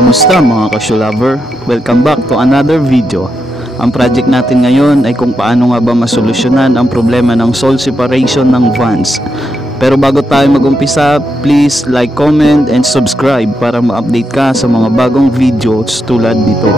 Kumusta mga ka-shoe lover? Welcome back to another video. Ang project natin ngayon ay kung paano nga ba masolusyonan ang problema ng sole separation ng Vans. Pero bago tayo mag-umpisa, please like, comment, and subscribe para ma-update ka sa mga bagong videos tulad nito.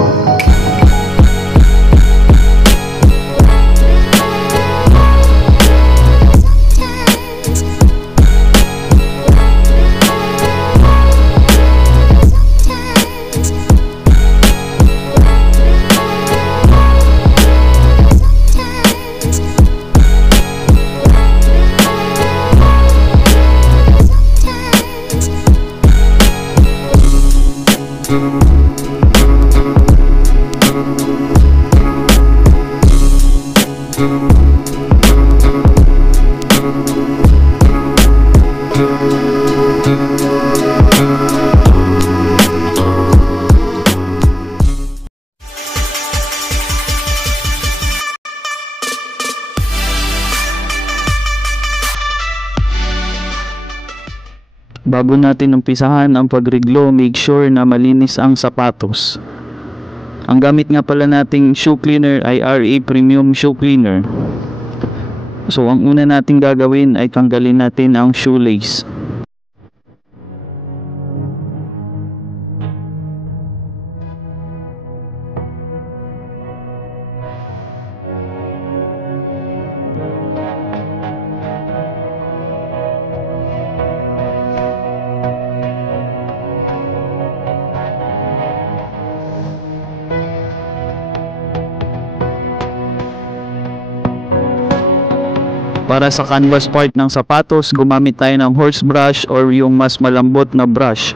Bago natin umpisahan ang pagriglo, make sure na malinis ang sapatos. Ang gamit nga pala nating shoe cleaner ay RA Premium Shoe Cleaner. So ang una nating gagawin ay tanggalin natin ang shoelace. Para sa canvas part ng sapatos, gumamit tayo ng horse brush or yung mas malambot na brush.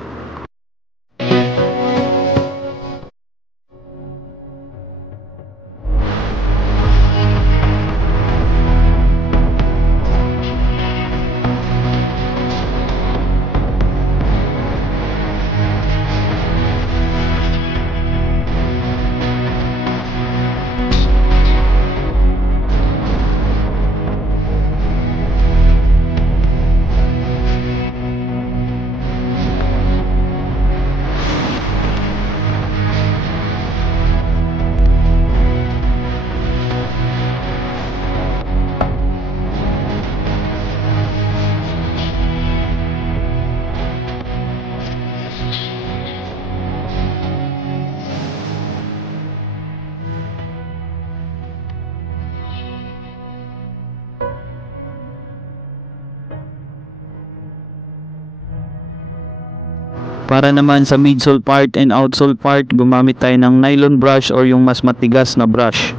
Para naman sa midsole part and outsole part, gumamit tayo ng nylon brush or yung mas matigas na brush.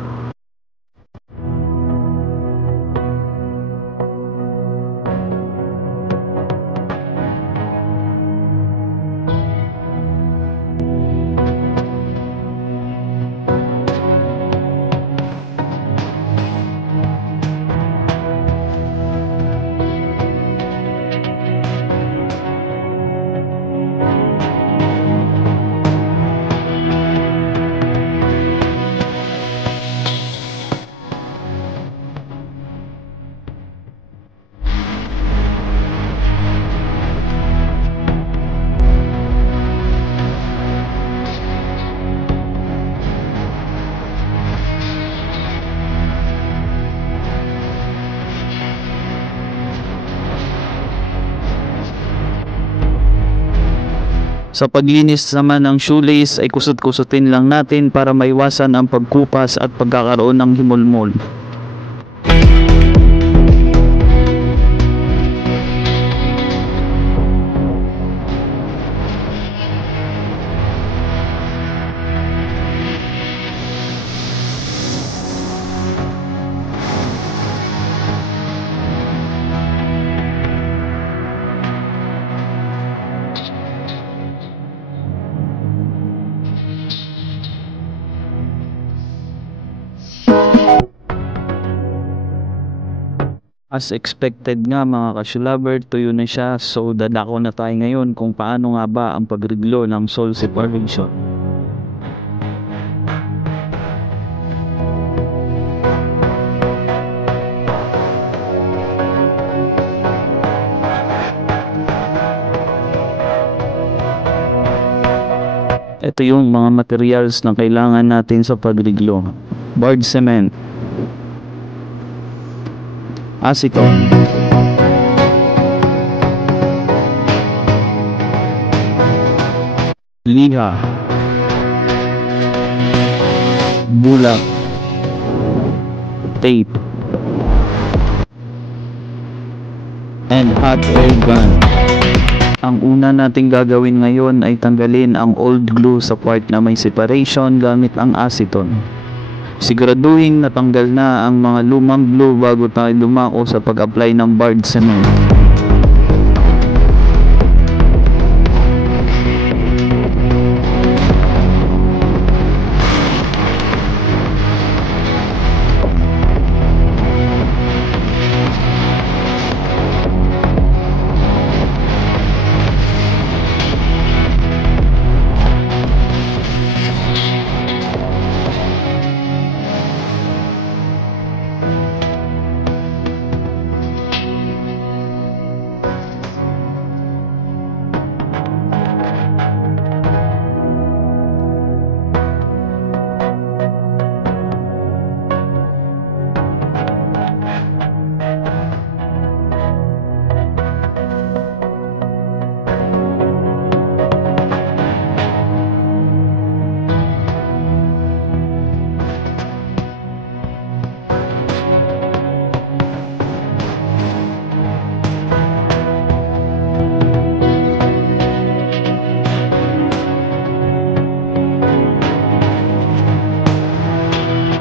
Sa paglinis naman ng shoelace ay kusot-kusutin lang natin para maiwasan ang pagkupas at pagkakaroon ng himulmol. As expected nga mga ka-shoe lover, tuyo na siya, so dadako na tayo ngayon kung paano nga ba ang pagriglo ng sole separation. Ito yung mga materials na kailangan natin sa pagreglo. Barge cement, acetone, liha, bulak, tape, and hot air gun. Ang una nating gagawin ngayon ay tanggalin ang old glue sa part na may separation gamit ang acetone. Siguraduhin natanggal na ang mga lumang glue bago tayo lumako sa pag-apply ng barge cement.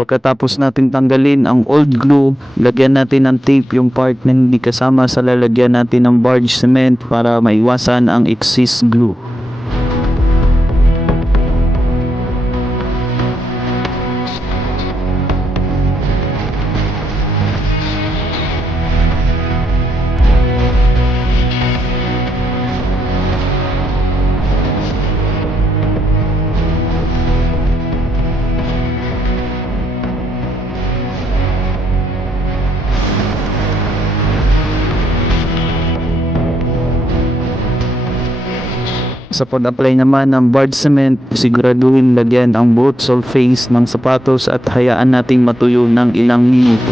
Pagkatapos natin tanggalin ang old glue, lagyan natin ng tape yung part na hindi kasama sa lalagyan natin ng barge cement para maiwasan ang excess glue. Sa pag-apply naman ng barge cement, siguraduhin lagyan ang both sole face ng sapatos at hayaan nating matuyo ng ilang minuto.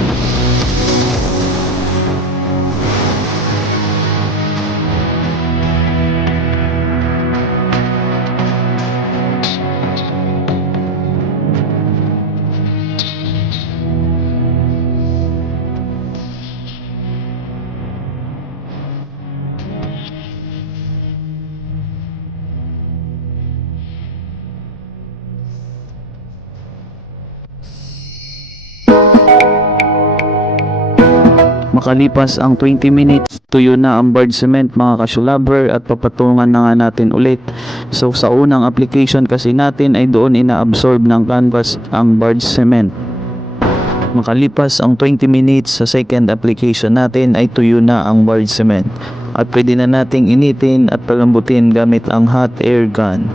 Makalipas ang 20 minutes, tuyo na ang barge cement mga kasyulaber at papatungan na nga natin ulit. So sa unang application kasi natin ay doon inaabsorb ng canvas ang barge cement. Makalipas ang 20 minutes sa second application natin ay tuyo na ang barge cement. At pwede na nating initin at palambutin gamit ang hot air gun.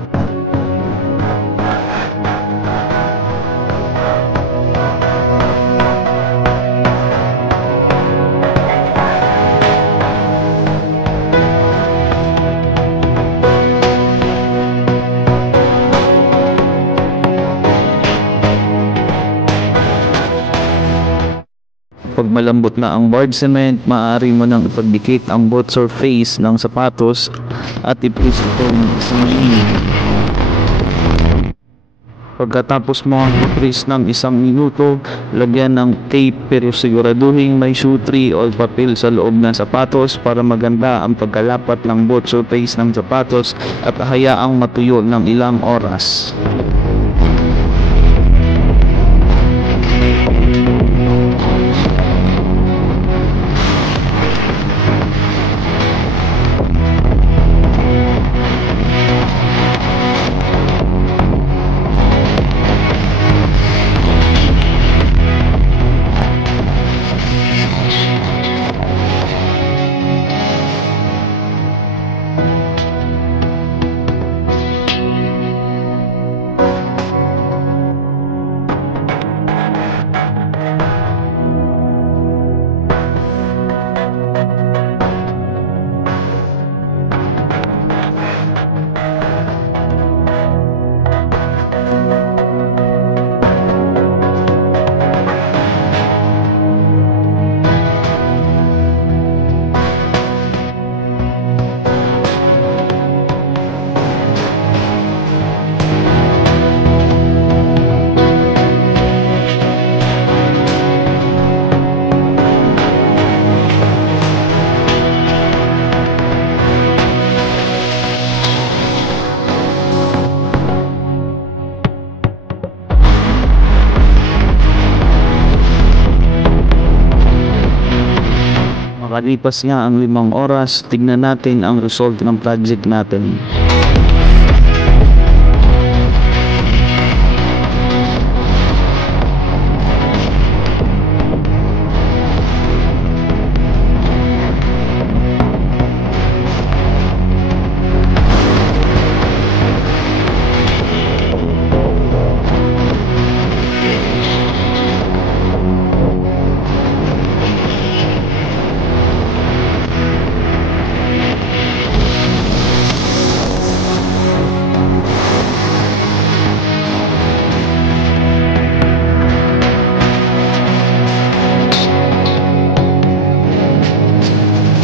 Pag malambot na ang barge cement, maaari mo nang ipagdikit ang both surface ng sapatos at i-press ito ng isang minuto. Pagkatapos mo ang i-press ng isang minuto, lagyan ng tape pero siguraduhin may suture o papel sa loob ng sapatos para maganda ang pagkalapat ng both surface ng sapatos at hayaang matuyo ng ilang oras. Makalipas nga ang 5 oras, tignan natin ang result ng project natin.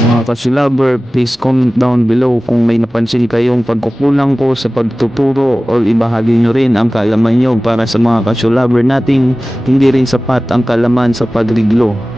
Mga ka-lover, please comment down below kung may napansin kayong pagkukulang ko sa pagtuturo o ibahagi nyo rin ang kaalaman nyo para sa mga ka-lover nating hindi rin sapat ang kaalaman sa pagriglo.